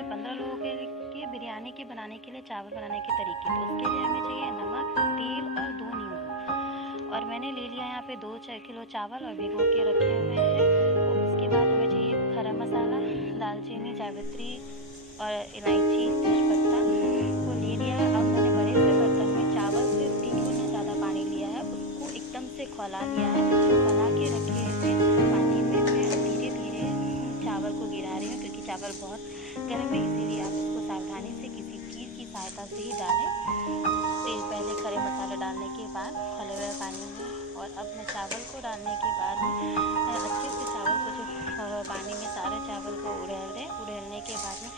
से 15 लोगों के लिए बिरयानी के बनाने के लिए चावल बनाने के तरीके। तो उसके लिए हमें चाहिए नमक, तेल और 2 नींबू। और मैंने ले लिया यहाँ पे 2 किलो चावल और भिगो के रखे हुए हैं। और उसके बाद हमें चाहिए गरम मसाला, दालचीनी, जावित्री और इलायची, तेजपत्ता को ले लिया है। अब मैंने बड़े से बर्तन में चावल से 3 गुना ज़्यादा पानी लिया है, उसको एकदम से खौला लिया है। खौला के रखे हुए पानी में मैं धीरे धीरे चावल को गिरा रही हूँ, क्योंकि चावल बहुत गर्म है, इसीलिए आप इसको सावधानी से किसी चीज़ की सहायता से ही डालें। तेल पहले खड़े मसाले डालने के बाद खौले हुए पानी में। और अब मैं चावल को डालने के बाद अच्छे से चावल को जो पानी में सारे चावल को उड़ेलने के बाद में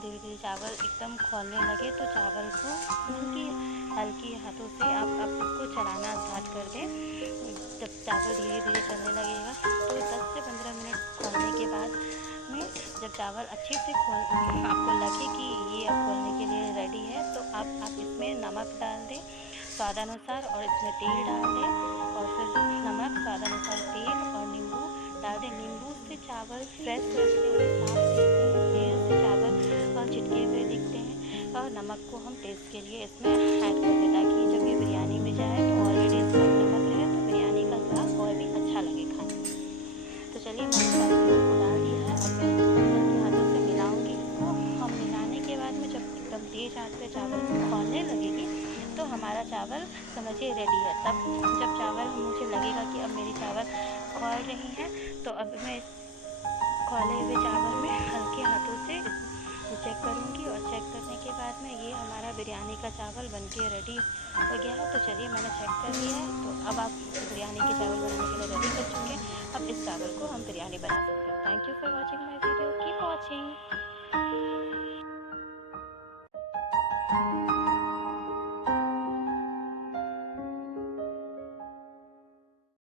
धीरे धीरे चावल एकदम खौलने लगे तो चावल को हल्की हाथों से आप इसको चलाना स्टार्ट कर दें। जब चावल धीरे धीरे चलने लगेगा तो 10 से 15 मिनट खौलने के बाद में जब चावल अच्छे से आपको लगे कि ये अब खोलने के लिए रेडी है, तो आप इसमें नमक डाल दें स्वादानुसार और इसमें तेल डाल दें। और फिर नमक, स्वादानुसार तेल और नींबू डाल दें। नींबू से चावल फ्रेश लगते हैं, साफ दिखते हैं, तेल से चावल और चिटके हुए दिखते हैं। और नमक को हम टेस्ट के लिए इसमें ऐड कर दें, ताकि जब ये बिरयानी में जाए तो ऑलरेडी इसमें नमक रहे तो बिरयानी का स्वाद और भी अच्छा लगे खाने में। तो चलिए मैंने सारी चीज़ों को डाल दिया है और मैं हल्के हाथों से मिलाऊंगी इसको। हम मिलाने के बाद में जब एकदम तेज आंच पे चावल खौलने लगेगी तो हमारा चावल समझिए रेडी है। तब जब चावल मुझे लगेगा कि अब मेरी चावल खौल रही हैं, तो अब मैं इस खौले हुए चावल में हल्के हाथों से चेक करूंगी। और चेक करने के बाद में ये हमारा बिरयानी का चावल बनके रेडी हो गया है। तो चलिए मैंने चेक कर लिया है, तो अब आप बिरयानी के चावल बनाने के लिए रेडी कर चुके हैं। अब इस चावल को हम बिरयानी बना सकते हैं। Thank you for watching my video, keep watching.